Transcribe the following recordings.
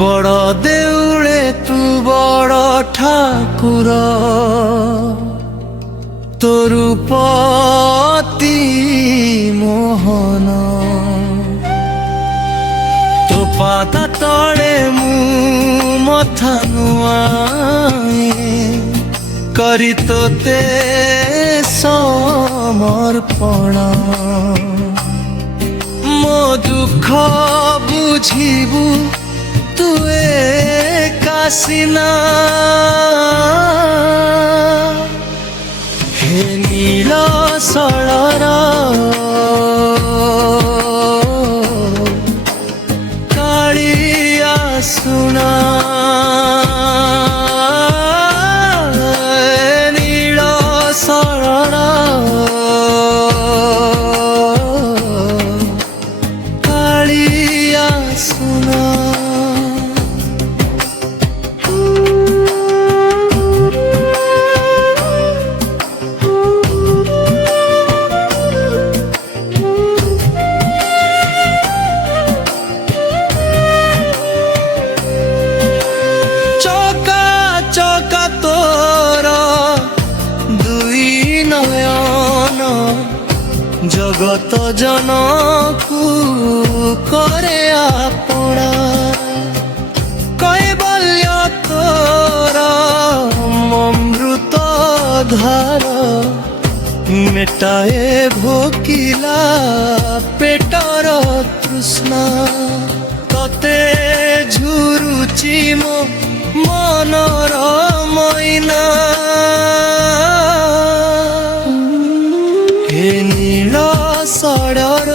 বড় দেউলে তু বড় ঠাকুর তোরু পতি মোহন তো পাতা তଳେ মু মথা নুয়াই করি তোতে সমর্পণ মো দুঃখ বুঝিবু তুয়ে কাশিনা হে নীল সଳର কাଳିয়া শুনা নীল সଳର কাଳିয়া শুনা জগত জনকু করে আপনা কৈবল্য তোর অমৃত ধার মেটায়ে ভোকিলা পেটর তৃষ্ণা ততে ঝুরুচি মো মনর মইনা হে নীল সଳର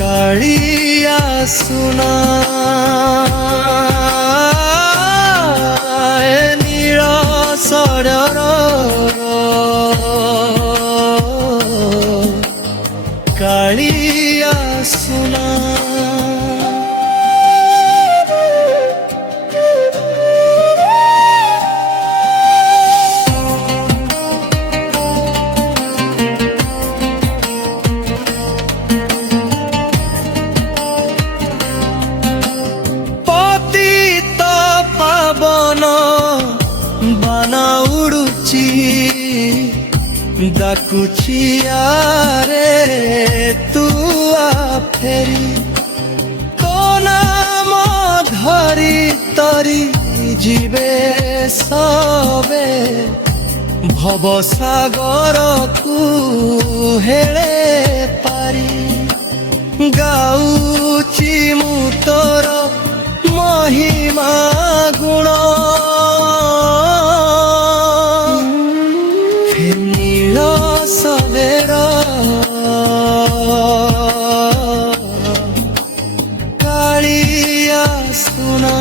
কাଳିয়া শুনা হে নীল সଳର কালিয়া শুনা বানা উড়ুচি ডাকুছি আরে তু ফেরি তো নাম ধরি তরি ଯିବେ সবে ভবসাগরকু হেলে পারি গাউছি মু তোর মহিমা গুণ নীল সবের কালিয়া শুনা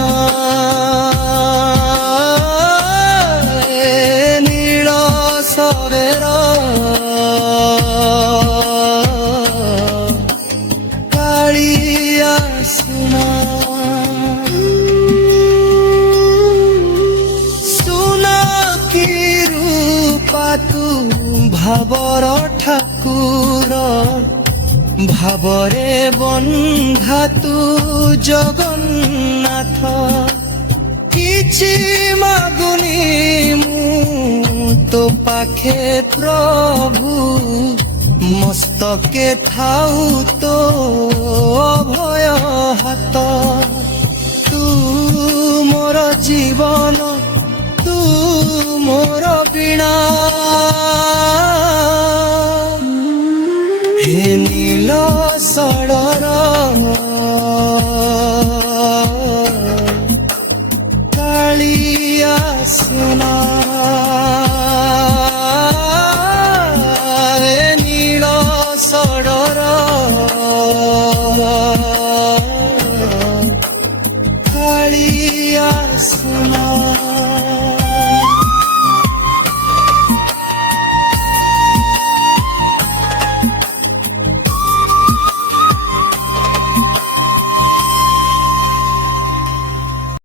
নীল সবের কালিয়া শুনা তু ভাবর ঠাকুর ভাবরে বন্ধা তু জগন্নাথ কিছু মাগুনি মু তো পাখে প্রভু মস্তকে থাউ তো অভয় হাত তু মোর জীবন তু মোর বীণা হে নীল সଳର